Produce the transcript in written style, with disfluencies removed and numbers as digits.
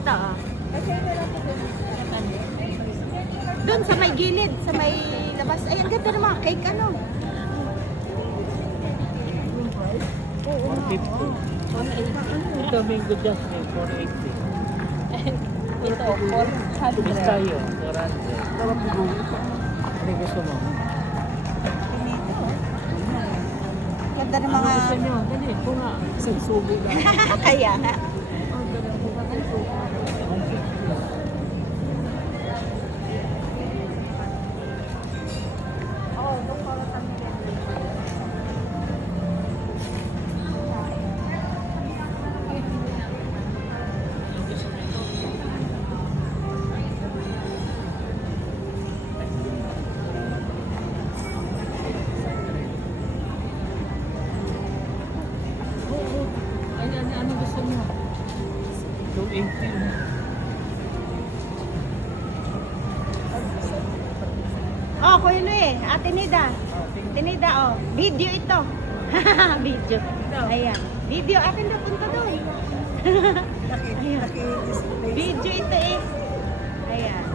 Ito, oh. Doon sa may gilid, sa may labas. Ay, ang ganda ng mga cake, ano? Oo, 150. Ito, mango jasmine, 480. Ito, 400. Pistayo, 400. Ano gusto mo? Ganda ng Ano mga... gusto nyo? Dali, ito nga. Isang subo lang. Kaya nga. Ano gusto nyo? 280. Oh, Kuya Luis, Ate Nida. Tinida, oh. Video ito. Video. Ayan. Video, akin na punta doon. Ayan. Video ito eh. Ayan.